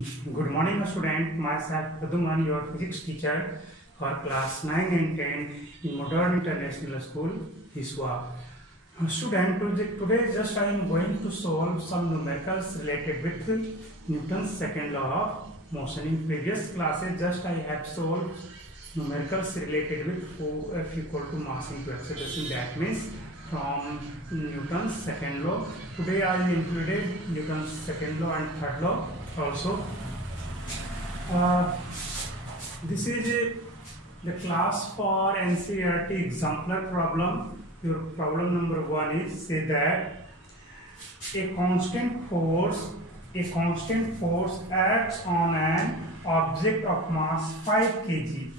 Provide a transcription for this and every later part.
Good morning, student. Myself Praduman, your physics teacher for class 9 and 10 in Modern International School, Hiswa. Student, today just I am going to solve some numericals related with Newton's second law of motion. In previous classes, just I have solved numericals related with F equal to mass into acceleration. That means from Newton's second law. Today I have included Newton's second law and third law also. This is the class for NCERT exemplar problem. Your problem number 1 is say that a constant force acts on an object of mass 5 kg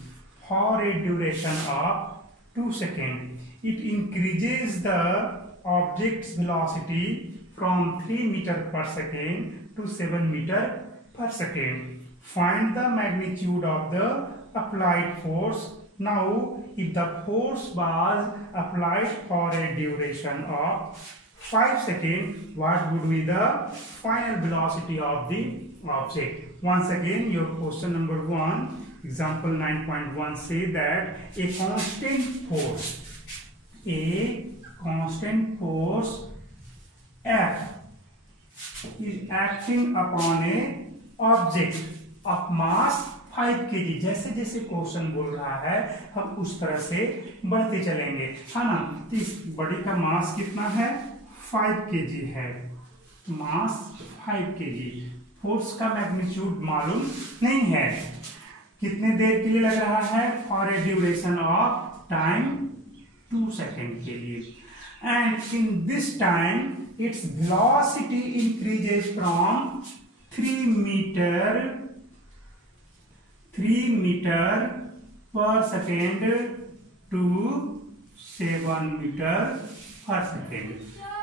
for a duration of 2 seconds. It increases the object's velocity from 3 meter per second to 7 meter per second. Find the magnitude of the applied force. Now, if the force was applied for a duration of 5 seconds, what would be the final velocity of the object? Once again, your question number 1, example 9.1 say that a constant force F is acting upon a object of mass 5 kg. जैसे जैसे question बोल रहा है हम उस तरह से बढ़ते चलेंगे, है ना। तो इस बॉडी का मास कितना है? 5 kg है, मास 5 kg। फोर्स का मैग्नीट्यूड मालूम नहीं है, कितने देर के लिए लग रहा है? For a duration of time 2 second के लिए। And in this time its velocity increases from 3 meter per second to 7 meter per second.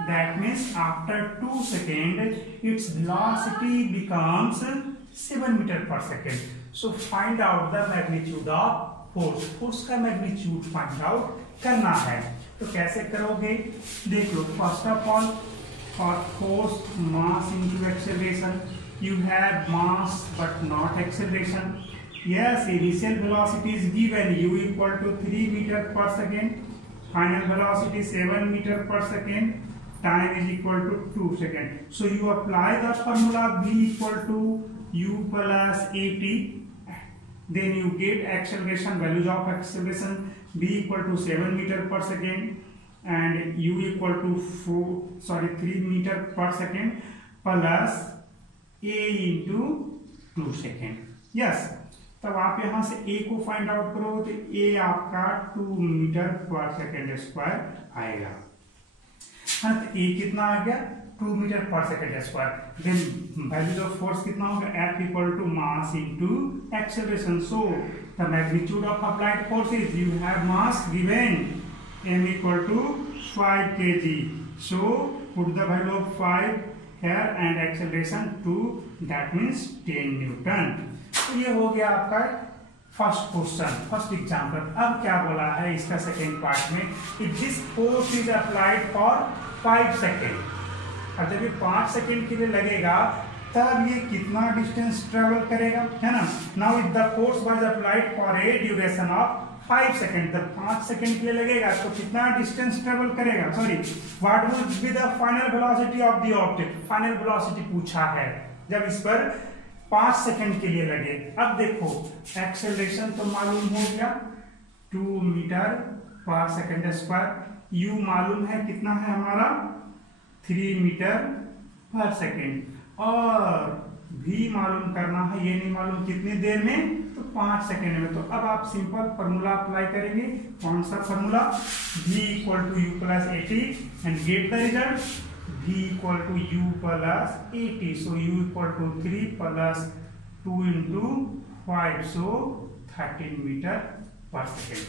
That means after 2 seconds its velocity becomes 7 meter per second. So find out the magnitude of force. Force का magnitude find out करना है, तो कैसे करोगे? देख लो, first of all for force mass into acceleration, you have mass but not acceleration. Yes, initial velocity is given, u equal to 3 meter per second, final velocity 7 meter per second, time is equal to 2 seconds. So you apply the formula v equal to u plus at, then you get acceleration, values of acceleration v equal to 7 meter per second and u equal to 3 meter per second plus a into 2 second. Yes, तब आप यहाँ से a को find out करो तो a आपका 2 metre per second square आएगा। हाँ, तो a कितना आ गया? 2 metre per second square. Then values of force कितना होगा? F equal to mass into acceleration. So the magnitude of applied force is, you have mass given m equal to 5 kg. So put the value of 5 here and acceleration 2, that means 10 Newton. तो ये हो गया आपका first question, first example. अब क्या बोला है इसका सेकेंड पार्ट में? If this force is applied for 5 second, और जब ये 5 सेकेंड के लिए लगेगा तब ये कितना डिस्टेंस ट्रेवल करेगा, है ना। Now if the force was applied for a duration of 5 second, तब 5 सेकेंड के लिए लगेगा तो कितना डिस्टेंस ट्रेवल करेगा? Sorry, what would be the final velocity of the object? Final velocity पूछा है जब इस पर 5 सेकेंड के लिए लगे। अब देखो, एक्सेलरेशन तो मालूम हो गया 2 metre per second square, u मालूम है कितना है हमारा? 3 मीटर पर सेकेंड, और v मालूम करना है, ये नहीं मालूम कितनी देर में, तो 5 सेकेंड में। तो अब आप सिंपल फॉर्मूला अप्लाई करेंगे। कौन सा formula? v equal to u plus 80 and get the result, v equal to u plus 80। So u equal to 3 plus 2 into 5, so 13 metre per second.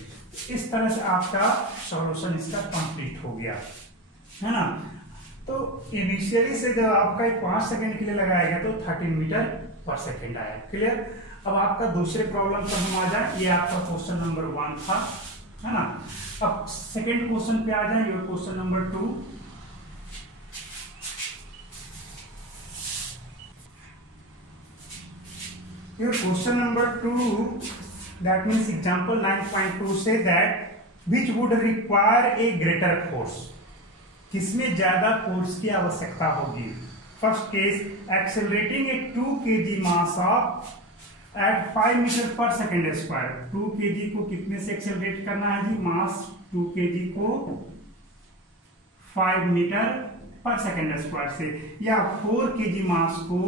इस तरह से आपका सॉल्यूशन इसका कंप्लीट हो गया, है ना। तो इनिशियली से जब आपका 5 सेकेंड के लिए लगाया गया तो 13 मीटर पर सेकेंड आया। क्लियर? अब आपका दूसरे प्रॉब्लम पर हम आ जाए। ये आपका क्वेश्चन नंबर 1 था, है ना। अब सेकेंड क्वेश्चन पे आ जाए, your question number 2। Your question number 2, that means example 9.2 say that which would require a greater force, किसमें ज्यादा फोर्स की आवश्यकता होगी। First case, accelerating a 2 kg mass of at 5 metre per second square. 2 kg को कितने से accelerate करना है जी? मास 2 kg को 5 मीटर पर सेकेंड स्क्वायर से, या 4 kg मास को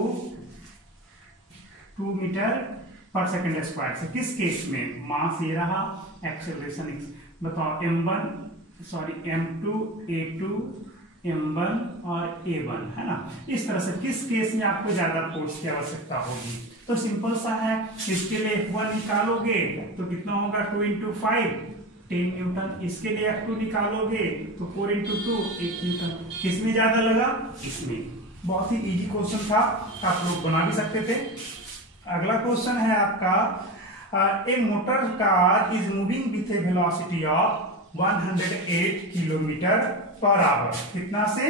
2 मीटर पर सेकेंड स्क्वायर से। किस केस में? मास ये रहा, एक्सेलरेशन बताओ m1 sorry m2 a2 m1 और a1 है ना। इस तरह से किस केस में आपको ज्यादा फोर्स की आवश्यकता होगी? तो सिंपल सा है, इसके लिए F1 निकालोगे तो कितना होगा? 2 × 5 10 न्यूटन। इसके लिए F2 निकालोगे तो 4 × 2 8 न्यूटन। किसमें ज्यादा लगा? इसमें। बहुत ही इजी क्वेश्चन था, आप लोग बना भी सकते थे। अगला क्वेश्चन है आपका, a motor car is moving with a velocity of 108 kilometre per hour. कितना से?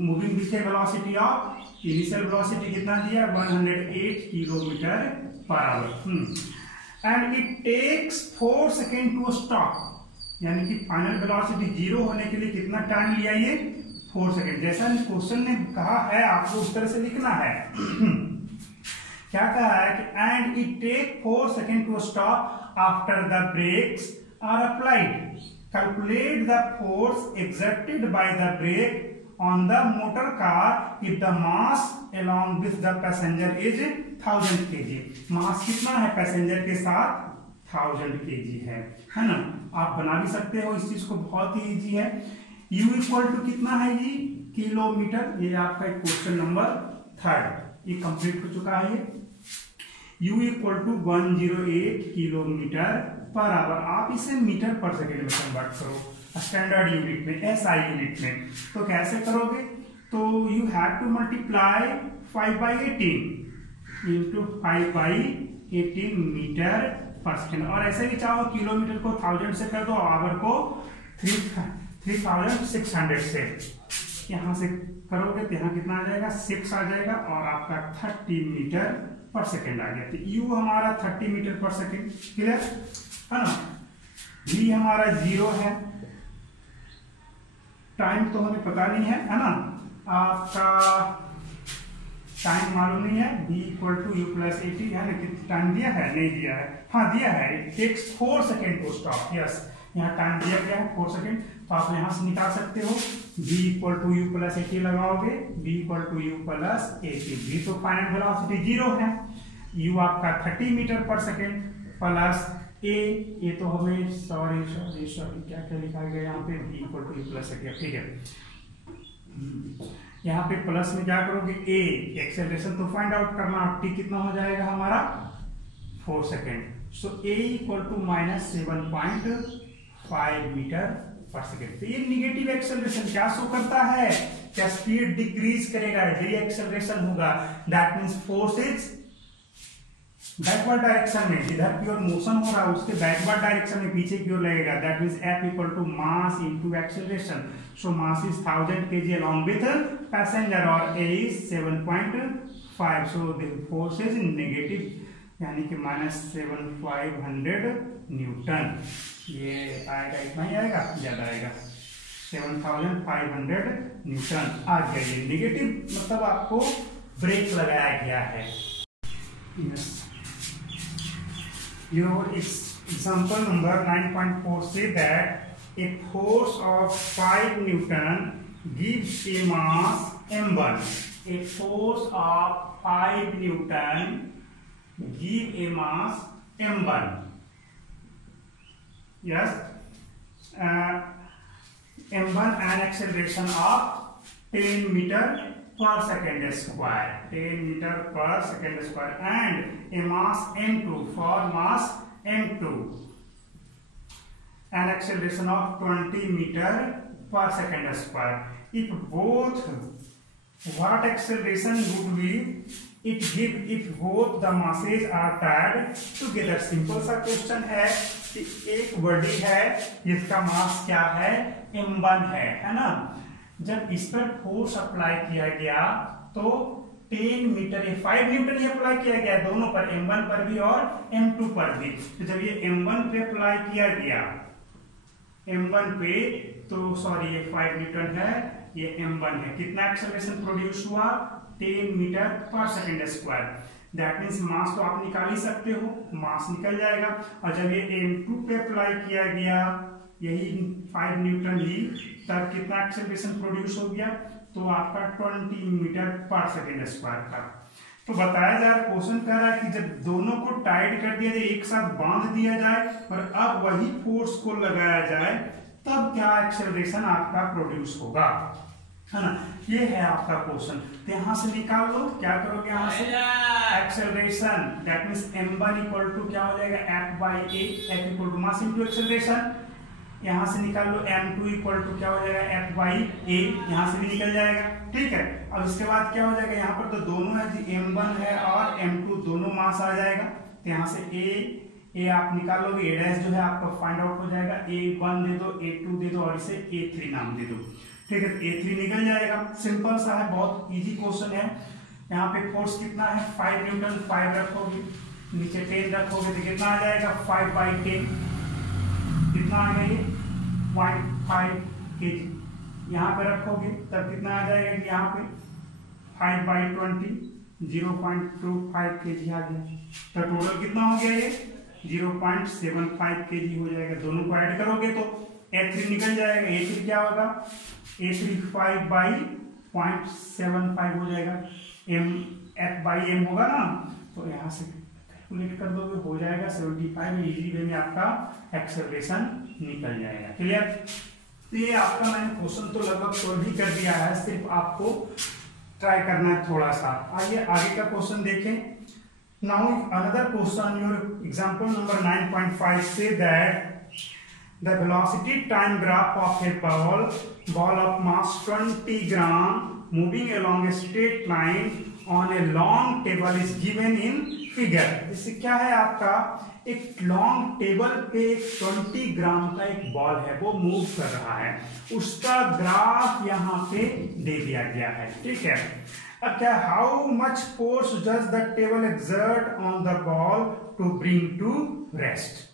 Moving with a velocity of, initial velocity कितना दिया? 108 kilometre per hour. And it takes 4 second to stop, यानी कि फाइनल वेलोसिटी 0 होने के लिए कितना टाइम लिया? ये 4 सेकेंड। जैसा क्वेश्चन ने कहा है आपको उस तरह से लिखना है। क्या कहा है कि and it take 4 second to stop after the brakes are applied. Calculate the force exerted by the brake on the motor car if the mass along with the passenger is 1000 kg। मास कितना है passenger के साथ? 1000 kg है ना। आप बना भी सकते हो इस चीज को, बहुत ही इजी है। U इक्वल टू कितना है जी? किलोमीटर। ये आपका क्वेश्चन नंबर 3 ये कंप्लीट हो चुका है। ये U equal to 108 kilometre per hour. आप इसे मीटर पर सेकेंड में कन्वर्ट करो स्टैंडर्ड यूनिट में, SI यूनिट में। तो कैसे करोगे? तो you have to multiply 5/18 into 5/18 metre per second. और ऐसे भी चाहो किलोमीटर को 1000 से कर दो, आवर को 3600 से। यहां से करोगे तो यहाँ कितना आ जाएगा? 6 आ जाएगा और आपका 30 मीटर पर सेकेंड आ गया। तो U हमारा 30 मीटर पर सेकेंड, क्लियर है ना। V हमारा 0 है, टाइम तो हमें पता नहीं है ना, आपका टाइम मालूम नहीं है। B equal to U plus 80 है ना। कितना टाइम दिया है? नहीं दिया है। हाँ दिया है, it takes 4 second to stop. Yes, यहाँ टाइम दिया गया है 4 सेकेंड। तो आप यहाँ से निकाल सकते हो। B equal to U plus 80 लगाओगे, B equal to U plus 80। B तो फाइनल वेलोसिटी 0 है, U आपका 30 metre per second plus A, ये तो हमें सॉरी क्या लिखा गया यहाँ पे? B equal to U plus 80। ठीक है, यहाँ पे प्लस में क्या करोगे? A एक्सेलरेशन तो फाइंड आउट करना। T कितना हो जाएगा हमारा? 4 second. So A equal to -7.5 metre per second. तो ये निगेटिव एक्सेलरेशन क्या शो करता है? क्या स्पीड डिक्रीज करेगा, डी एक्सेलरेशन होगा। That means force is backward direction में, जिधर की ओर मोशन हो रहा है उसके बैकवर्ड डायरेक्शन में पीछे की ओर लगेगा। That means F equal to mass into acceleration. So mass is 1000 kg along with passenger और A is 7.5। So the force is negative, यानी कि -7500 न्यूटन। ये आएगा, इतना ही आएगा, ज्यादा आएगा, 7500 न्यूटन आ गया। ये नेगेटिव मतलब आपको ब्रेक लगाया गया है। yes. Your example number 9.4 say that a force of 5 Newton gives a mass m1. A force of 5 Newton give a mass m1. Yes, m1 and acceleration of 10 meter per second square, 10 meter per second square, and a mass m2 for mass m2 and acceleration of 20 meter per second square. If both, what acceleration would be it give if both the masses are tied together? Simple सा question है कि एक body है जिसका मास क्या है? m1 है ना। जब इस पर फोर्स अप्लाई किया गया तो 10 मीटर, ये 5 न्यूटन ही अप्लाई किया गया है दोनों पर, M1 पर भी और M2 पर भी। तो जब ये M1 पे अप्लाई किया गया, M1 पे, तो सॉरी ये 5 न्यूटन है, ये M1 है, कितना एक्सेलरेशन प्रोड्यूस हुआ 10 metre per second square. That means mass तो आप निकाल ही सकते हो, मास निकल जाएगा। और जब ये M2 पे अप्लाई किया गया यही 5 न्यूटन ही, तब कितना एक्सेलरेशन प्रोड्यूस हो गया, तो आपका 20 मीटर पर सेकेंड स्क्वायर था। तो बताया जा रहा, क्वेश्चन कह रहा है कि जब दोनों को टाइट कर दिया जाए, एक साथ बांध दिया जाए और अब वही फोर्स को लगाया जाए, तब क्या एक्सेलरेशन आपका प्रोड्यूस होगा, है ना। ये है आपका क्वेश्चन। तो यहां से निकाल लो, क्या करोगे यहां से, acceleration that means m1 equal to क्या हो जाएगा F by A, F equal to mass into acceleration. यहां से निकाल लो m2 इक्वल टू क्या हो जाएगा F by A, यहां से भी निकल जाएगा, ठीक है। अब इसके बाद क्या हो जाएगा, यहाँ पर तो दोनों है जी, m1 है और m2 दोनों मास आ जाएगा। तो यहाँ से A आप निकाल लोगे, A' जो है आपका फाइंड आउट हो जाएगा, A1 दे दो, A2 दे दो और इसे A3 नाम दे दो, ठीक है। तो A3 निकल जाएगा, सिंपल सा है, बहुत इजी क्वेश्चन है। यहाँ पे फोर्स कितना है 5 न्यूटन, 5 रखोगे, नीचे 10 रखोगे तो कितना आ जाएगा 5 by 10, कितना आ गया ये 0.5 kg। यहाँ पे रखोगे तब कितना आ जाएगा कि यहाँ पे 5 by 20 0.25 kg आ गया। तो टोटल कितना हो गया ये 0.75 kg हो जाएगा। दोनों को ऐड करोगे तो A3 निकल जाएगा। A3 क्या होगा, A3 5 by 0.75 हो जाएगा, F by M होगा ना, तो यहाँ से कैलकुलेट कर दोगे, हो जाएगा 75। इजी वे में आपका एक्सेलरेशन निकल जाएगा, क्लियर। तो ये आपका मैंने क्वेश्चन तो लगभग सोल्व ही कर दिया है, सिर्फ आपको ट्राई करना है थोड़ा सा। आइए आगे का क्वेश्चन देखें। Now another question, your example number 9.5 say that the velocity time graph of a ball of mass 20 gram moving along a straight line on a long table is given in figure। इससे क्या है, आपका एक long table पे 20 ग्राम का एक ball है, वो मूव कर रहा है, उसका ग्राफ यहाँ पे दे दिया गया है, ठीक है। अब क्या, how much force does the table exert on the ball to bring to rest,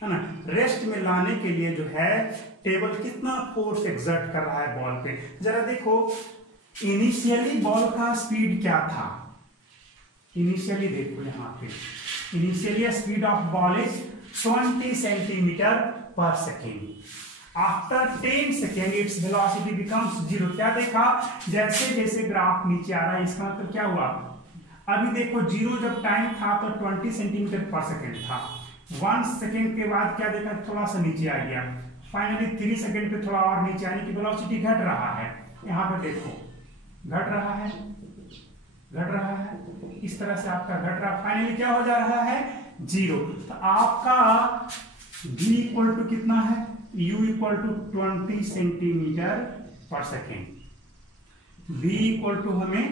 है ना। रेस्ट में लाने के लिए जो है टेबल कितना फोर्स एक्सर्ट कर रहा है बॉल पे। जरा देखो, इनिशियली बॉल का स्पीड क्या था, इनिशियली देखो यहाँ पे, initially speed of ball is 20 centimetre per second. After 10 second its velocity becomes 0। क्या देखा, जैसे जैसे ग्राफ नीचे आ रहा है, इसका मतलब क्या हुआ, अभी देखो 0 जब टाइम था तो 20 सेंटीमीटर पर सेकेंड था, 1 सेकेंड के बाद क्या देखा, थोड़ा सा नीचे आ गया, फाइनली 3 सेकेंड पे थोड़ा और नीचे आने की वेलोसिटी घट रहा है। यहाँ पे देखो घट रहा है, घट रहा है, इस तरह से आपका घट रहा है, फाइनली क्या हो जा रहा है 0। तो आपका v इक्वल टू कितना है, u equal to 20 centimetre per second. v equal to हमें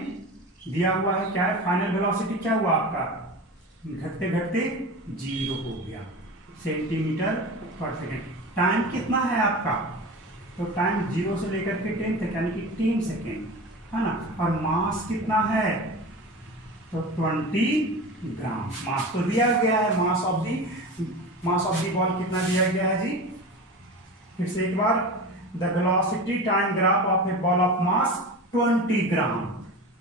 दिया हुआ है क्या है, फाइनल वेलोसिटी क्या हुआ आपका, घटते घटते 0 हो गया सेंटीमीटर पर सेकेंड। टाइम कितना है आपका, तो टाइम 0 से लेकर के 10 तक, यानी कि 10 सेकेंड, है ना। और मास कितना है, तो 20 ग्राम मास तो दिया गया है। मास ऑफ दी बॉल कितना दिया गया है जी, फिर से एक बार, the velocity time graph of a ball of mass 20 gram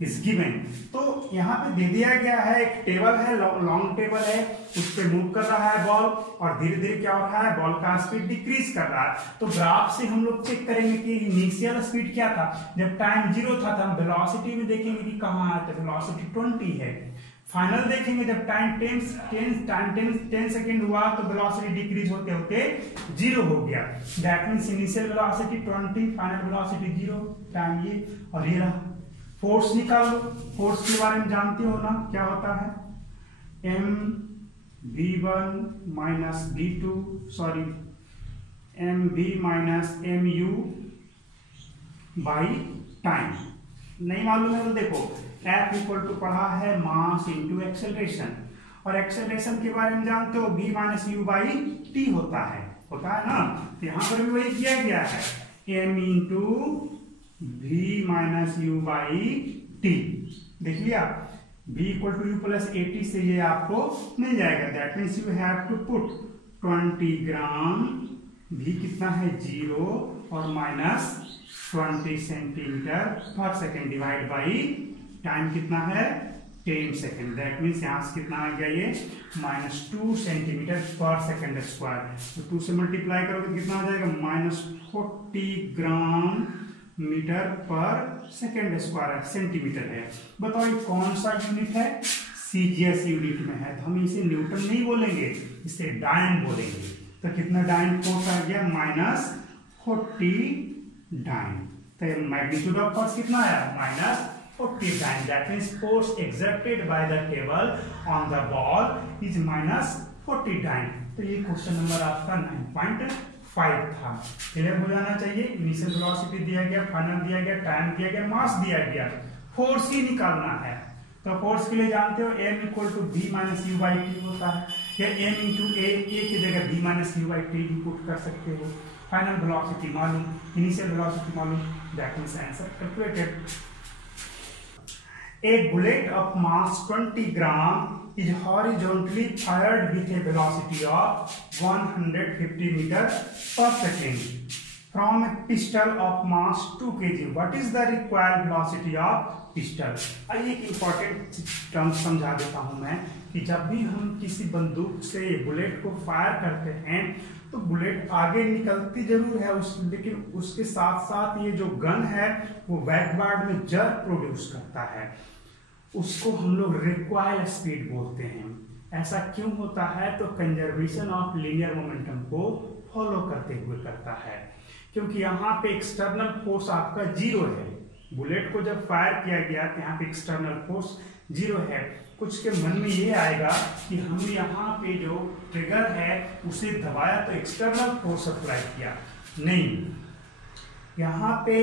is given. तो यहाँ पे दे दिया गया है, एक टेबल है, लॉन्ग टेबल है, उस पे मूव कर रहा है बॉल, और धीरे धीरे क्या हो रहा है, बॉल का स्पीड डिक्रीज कर रहा है। तो ग्राफ से हम लोग चेक करेंगे कि इनिशियल स्पीड क्या था, जब टाइम 0 था, तो हम वेलोसिटी में देखेंगे कि कहाँ है, तो वेलोसिटी 20 है। फाइनल देखेंगे जब टाइम 10 सेकेंड हुआ तो वेलोसिटी डिक्रीज होते होते 0 हो गया। That means initial velocity 20, final velocity 0, time ये, और ये रहा। फोर्स निकाल लो, फोर्स के बारे में जानते हो ना, क्या होता है, mv1 minus v2, sorry mv minus mu by time. नहीं मालूम है तो देखो, F इक्वल टू पढ़ा है मास इंटू एक्सेलरेशन, और एक्सेलरेशन के बारे में जानते हो v minus u by t होता है ना। तो यहाँ पर भी वही किया गया है, m into v minus u by t. देख लिया, v equal to u plus 80 से ये आपको मिल जाएगा। That means you have to put 20 gram, v कितना है 0 और minus 20 centimetre per second divide by time कितना है 10 सेकेंड। दैट मीन्स यहाँ से कितना आ गया ये -2 सेंटीमीटर पर सेकेंड स्क्वायर। तो 2 से मल्टीप्लाई करोगे तो कितना आ जाएगा -40 ग्राम metre per second square centimetre है। बताओ ये कौन सा यूनिट है, सीजीएस यूनिट में है, तो हम इसे न्यूटन नहीं बोलेंगे, इसे डायन बोलेंगे। तो कितना डायन फोर्स आ गया -40 डायन। तो मैग्नीट्यूड ऑफ फोर्स कितना आया -40 डायन। That means force exerted by the table on the ball is -40 डायन। तो ये क्वेश्चन नंबर आपका 9.5 था। क्लियर हो जाना चाहिए। इनिशियल वेलोसिटी दिया गया, फाइनल दिया गया, टाइम दिया गया, मास दिया गया, फोर्स ही निकालना है। तो फोर्स के लिए जानते हो m equal to v minus u by t होता है, या m इंटू ए की जगह v minus u by t भी पुट कर सकते हो। फाइनल वेलोसिटी मालूम, इनिशियल वेलोसिटी मालूम, that means answer calculated. A bullet of mass 20 gram is horizontally fired with a velocity of 150 meter per second from a pistol of mass 2 kg. What is the required velocity of pistol? आइए एक important term समझा देता हूं मैं कि जब भी हम किसी बंदूक से बुलेट को फायर करते हैं तो बुलेट आगे निकलती जरूर है लेकिन उसके साथ साथ ये जो गन है वो बैकवर्ड में जर्क प्रोड्यूस करता है। उसको हम लोग रिक्वायर्ड स्पीड बोलते हैं। ऐसा क्यों होता है? तो कंजर्वेशन ऑफ लीनियर मोमेंटम को फॉलो करते हुए करता है, क्योंकि यहाँ पे एक्सटर्नल फोर्स आपका 0 है। बुलेट को जब फायर किया गया तो यहाँ पे एक्सटर्नल फोर्स 0 है। कुछ के मन में ये आएगा कि हम यहाँ पे जो ट्रिगर है उसे दबाया तो एक्सटर्नल फोर्स अप्लाई किया, नहीं, यहाँ पे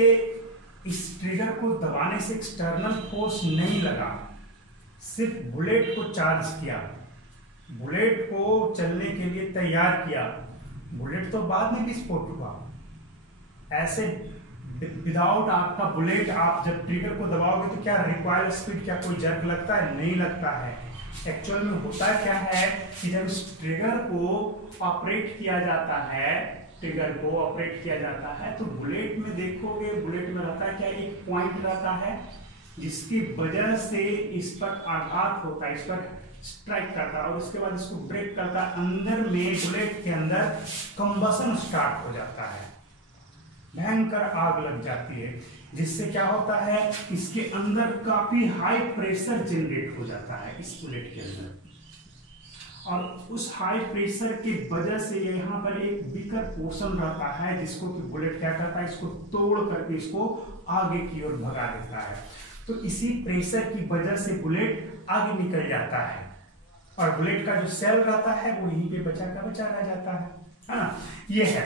इस ट्रिगर को दबाने से एक्सटर्नल फोर्स नहीं लगा, सिर्फ बुलेट को चार्ज किया, बुलेट को चलने के लिए तैयार किया। बुलेट तो बाद में विस्फोट हुआ। ऐसे विदाउट आपका बुलेट आप जब ट्रिगर को दबाओगे तो क्या रिक्वायर्ड स्पीड, क्या कोई जर्क लगता है? नहीं लगता है। एक्चुअल में होता क्या है कि जब इस ट्रिगर को ऑपरेट किया जाता है, ट्रिगर को ऑपरेट किया जाता है तो बुलेट में देखोगे, बुलेट में रहता है क्या, एक पॉइंट रहता है जिसकी वजह से इस पर आघात होता है, इस पर स्ट्राइक करता है और उसके बाद इसको ब्रेक करता है। अंदर में बुलेट के अंदर कंबसन स्टार्ट हो जाता है, भयंकर आग लग जाती है, जिससे क्या होता है इसके अंदर काफी हाई प्रेशर जनरेट हो जाता है इस बुलेट के अंदर। और उस हाई प्रेशर की वजह से यहाँ पर एक बीकर पोर्शन रहता है जिसको कि बुलेट क्या करता है, इसको तोड़ करके इसको आगे की ओर भगा देता है। तो इसी प्रेशर की वजह से बुलेट आगे निकल जाता है और बुलेट का जो सेल रहता है वो यहीं पे बचा का बचा रह जाता है ना। ये है,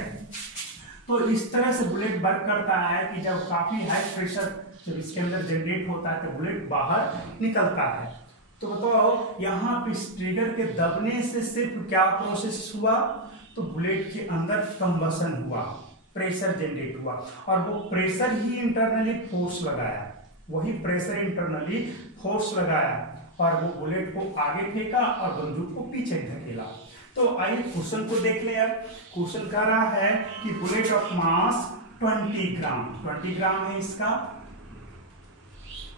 तो इस तरह से बुलेट वर्क करता है कि जब काफी हाई प्रेशर जब इसके अंदर जनरेट होता है तो बुलेट बाहर निकलता है। तो बताओ यहाँ पे ट्रिगर के दबने से सिर्फ क्या प्रोसेस हुआ, तो बुलेट के अंदर कंबसन हुआ, प्रेशर जनरेट हुआ और वो प्रेशर ही इंटरनली फोर्स लगाया, वही प्रेशर इंटरनली फोर्स लगाया और वो बुलेट को आगे फेंका और बंदूक को पीछे धकेला। तो आइए क्वेश्चन को देख ले। अब क्वेश्चन कह रहा है कि बुलेट ऑफ मास 20 ग्राम है इसका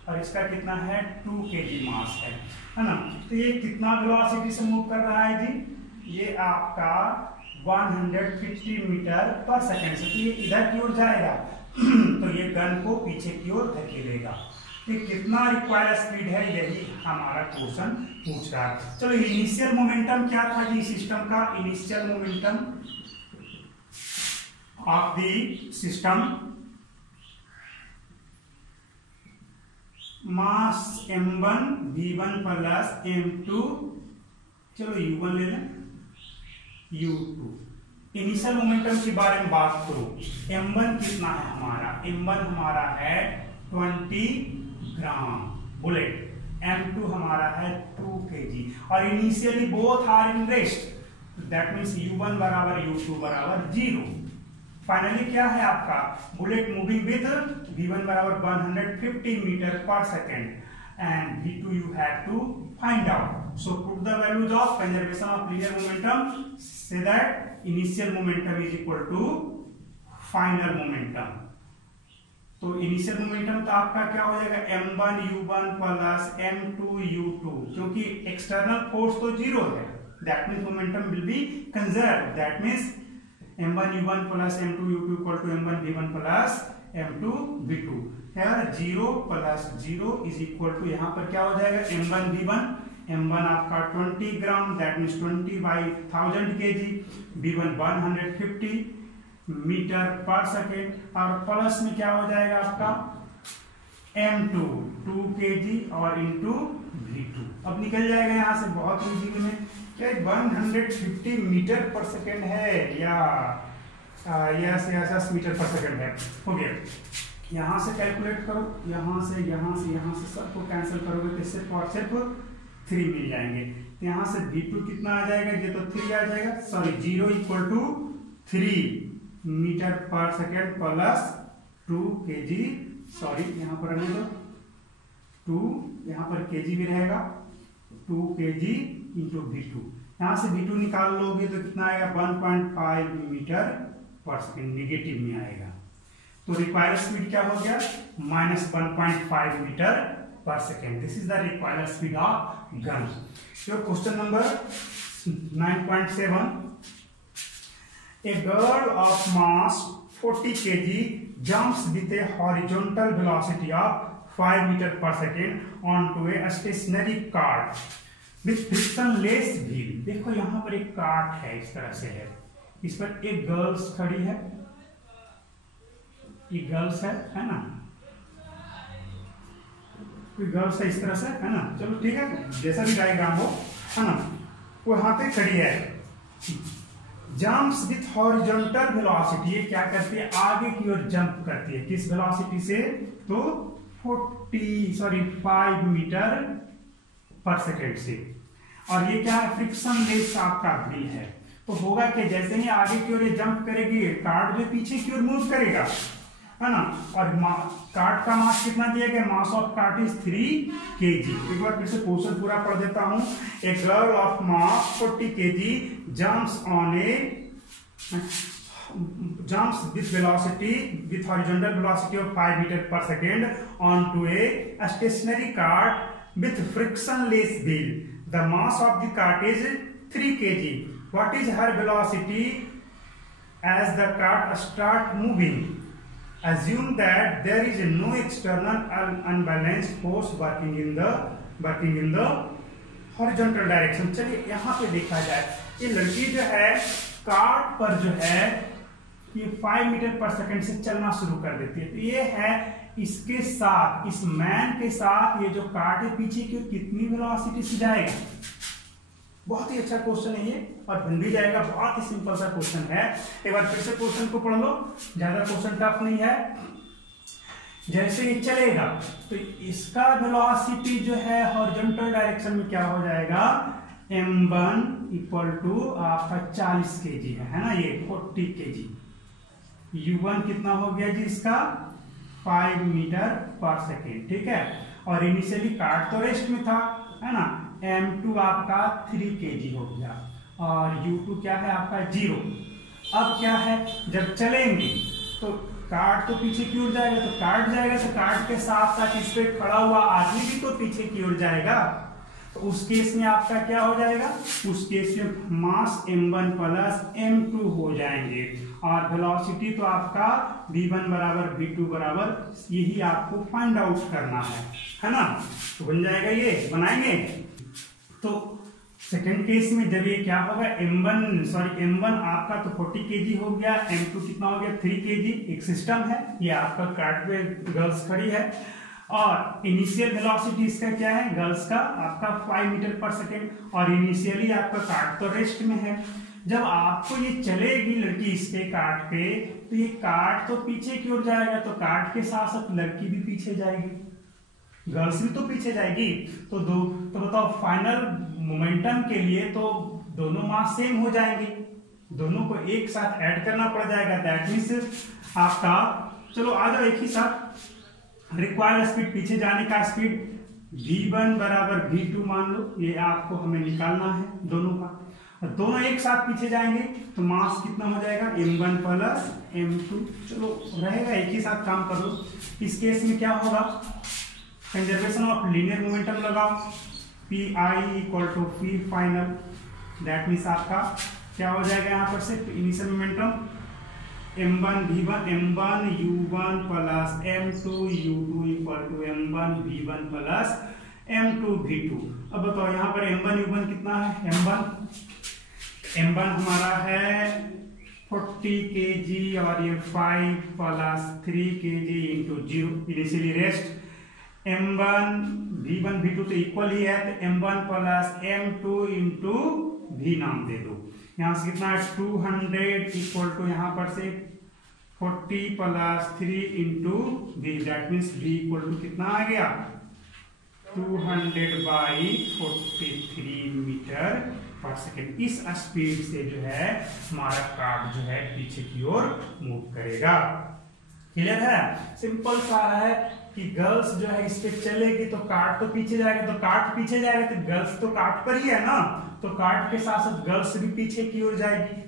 और इसका कितना है 2 kg मास है ना। तो ये कितना वेलोसिटी से मूव कर रहा है जी, ये आपका 150 मीटर पर सेकेंड से, तो ये इधर की ओर जाएगा तो ये गन को पीछे की ओर धकेलेगा। तो कितना रिक्वायर्ड स्पीड है, यही हमारा क्वेश्चन पूछ रहा है। चलो इनिशियल मोमेंटम क्या था जी सिस्टम का, initial momentum of the system mass m1 v1 plus m2, चलो u1 ले लें, u2। इनिशियल मोमेंटम के बारे में बात करो, m1 कितना है हमारा, m1 हमारा है 20 ग्राम बुलेट, m2 हमारा है 2 kg और initially both are in rest, that means u1 बराबर u2 बराबर 0। फाइनली क्या है आपका बुलेट मूविंग विद v1 बराबर 150 metre per second and V2 you have to find out. So put the values of conservation of linear momentum. Say that initial momentum is equal to final momentum. तो initial momentum तो आपका क्या हो जाएगा m1 u1 plus m2 u2, क्योंकि external force तो zero है. That means momentum will be conserve. That means m1 u1 plus m2 u2 equal to m1 v1 plus m2 v2. यार 0 प्लस 0 इज इक्वल टू यहाँ पर क्या हो जाएगा m1 v1. m1 आपका 20 gram, that means 20 by 1000 kg, v1 150 metre per second, और plus में क्या हो जाएगा आपका m2 2 kg और इंटू v2. अब निकल जाएगा यहाँ से बहुत इजी में. क्या 150 मीटर पर सेकेंड है या यस मीटर पर सेकेंड है. हो गया. यहाँ से कैलकुलेट करो, यहाँ से सबको कैंसिल करोगे तो सिर्फ और सिर्फ 3 मिल जाएंगे. यहाँ से v2 कितना आ जाएगा, ये तो 3 आ जाएगा, sorry 0 equal to 3 metre per second plus 2 kg, sorry यहाँ पर रहने दो 2, यहाँ पर kg भी रहेगा 2 kg इंटू v2. यहाँ से v2 निकाल लोगे तो कितना आएगा 1.5 मीटर पर सेकेंड, निगेटिव में आएगा. तो रिक्वायर्ड स्पीड क्या हो गया -1.5 metre per second. This is the required speed of gun. Your question number 9.7. A girl of mass 40 kg jumps with a horizontal velocity of 5 meter per second onto a stationary cart with frictionless wheel. देखो यहाँ पर एक cart है, इस तरह से है, इस पर एक गर्ल्स खड़ी है, ये गर्ल्स है ना, गर्ल्स है इस तरह से, है ना. चलो ठीक है, जैसा भी डायग्राम हो, है ना. वो यहाँ पे खड़ी है. जंप्स विथ हॉरिजॉन्टल वेलोसिटी, ये क्या करती है, आगे की ओर जंप करती है. किस वेलोसिटी से, तो 5 मीटर पर सेकेंड से. और ये क्या है, फ्रिक्शन लेस आपका व्हील है. तो होगा कि जैसे ही आगे की ओर ये जंप करेगी, कार्ट जो पीछे की ओर मूव करेगा, है ना. और कार्ट का मास कितना दिया गया, mass of cart is 3 kg. एक बार फिर से क्वेश्चन पूरा पढ़ देता हूं. A girl of mass 40 kg jumps with velocity with horizontal velocity of 5 meter per second onto a stationary cart with frictionless wheel. The mass of the cart is 3 kg. What is her velocity as the cart start moving? Assume that there is no external unbalanced force working in the horizontal direction. चलिए यहाँ पे देखा जाए, ये लड़की जो है cart पर जो है ये 5 मीटर पर सेकंड से चलना शुरू कर देती है. तो ये है इसके साथ, इस मैन के साथ ये जो कार्ट है पीछे की कितनी वेलोसिटी से जाएगा. बहुत ही अच्छा क्वेश्चन है ये, और बन भी जाएगा. बहुत ही सिंपल सा क्वेश्चन है. एक बार फिर से क्वेश्चन को पढ़ लो, ज्यादा क्वेश्चन टफ नहीं है. जैसे ये चलेगा तो इसका वेलोसिटी जो है हॉरिजॉन्टल डायरेक्शन में क्या हो जाएगा, m1 इक्वल टू आपका 40 kg है ना, ये 40 kg. u1 कितना हो गया जी इसका 5 मीटर पर सेकेंड. ठीक है, और इनिशियली कार्ट तो रेस्ट में था, है ना. m2 आपका 3 kg हो गया, और u2 क्या है आपका 0. अब क्या है, जब चलेंगे तो कार्ट तो पीछे की ओर जाएगा, तो कार्ट जाएगा तो कार्ट के साथ साथ इस पे खड़ा हुआ आदमी भी तो पीछे की ओर जाएगा. तो उस केस में आपका क्या हो जाएगा, उस केस में मास m1 प्लस m2 हो जाएंगे, और वेलोसिटी तो आपका v1 बराबर v2 बराबर, यही आपको फाइंड आउट करना है ना. तो बन जाएगा, ये बनाएंगे. तो सेकेंड केस में जब ये क्या होगा, m1 आपका तो 40 kg हो गया, m2 कितना हो गया 3 kg. एक सिस्टम है, ये आपका कार्ट पे गर्ल्स खड़ी है, और इनिशियल वेलोसिटी इसका क्या है, गर्ल्स का आपका 5 मीटर पर सेकेंड, और इनिशियली आपका कार्ट तो रेस्ट में है. जब आपको ये चलेगी लड़की इस पे कार्ट पे, तो ये कार्ट तो पीछे की ओर जाएगा, तो कार्ट के साथ साथ लड़की भी पीछे जाएगी, गर्ल्स भी तो पीछे जाएगी. तो बताओ फाइनल मोमेंटम के लिए तो दोनों मास सेम हो जाएंगे, दोनों को एक साथ ऐड करना पड़ जाएगा. दैट मीन्स आपका, चलो आ जाओ एक ही साथ, रिक्वायर्ड स्पीड, पीछे जाने का स्पीड v1 बराबर v2 मान लो, ये आपको हमें निकालना है दोनों का। और दोनों एक साथ पीछे जाएंगे तो मास कितना हो जाएगा, m1 प्लस m2। चलो रहेगा, एक ही साथ काम कर लो। इस केस में क्या होगा, कंजर्वेशन ऑफ लीनियर मोमेंटम लगाओ, p equal to p final. That means आपका क्या हो जाएगा यहाँ पर से initial momentum m1 v1 m1 u1 plus m2 u2 equal to m1 v1 plus m2 v2। अब बताओ यहाँ पर m1 u1 कितना है, m1 हमारा है 40 kg और ये 5 plus 3 kg into 0 initially rest. m1 v1 v2 तो इक्वल ही है, तो m1 plus m2 into v नाम दे दो। यहाँ से कितना है 200 इक्वल टू यहाँ पर से 40 plus 3 into v। That means v equal to कितना आ गया 200/43 मीटर पर सेकेंड। इस स्पीड से जो है हमारा कार्ड जो है पीछे की ओर मूव करेगा। क्लियर है, सिंपल सा है कि गर्ल्स जो है इस पे चलेगी तो कार्ड तो पीछे जाएगा, तो कार्ड पीछे जाएगा तो गर्ल्स तो कार्ड पर ही है ना, तो कार्ड के साथ साथ गर्ल्स भी पीछे की ओर जाएगी,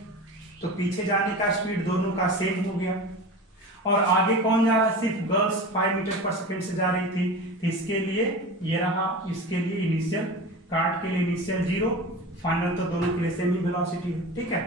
तो पीछे जाने का स्पीड दोनों का सेम हो गया। और आगे कौन जा रहा है, सिर्फ गर्ल्स 5 मीटर पर सेकेंड से जा रही थी, तो इसके लिए ये रहा, इसके लिए इनिशियल, कार्ड के लिए इनिशियल 0, फाइनल तो दोनों के लिए सेम ही वेलोसिटी है। ठीक है।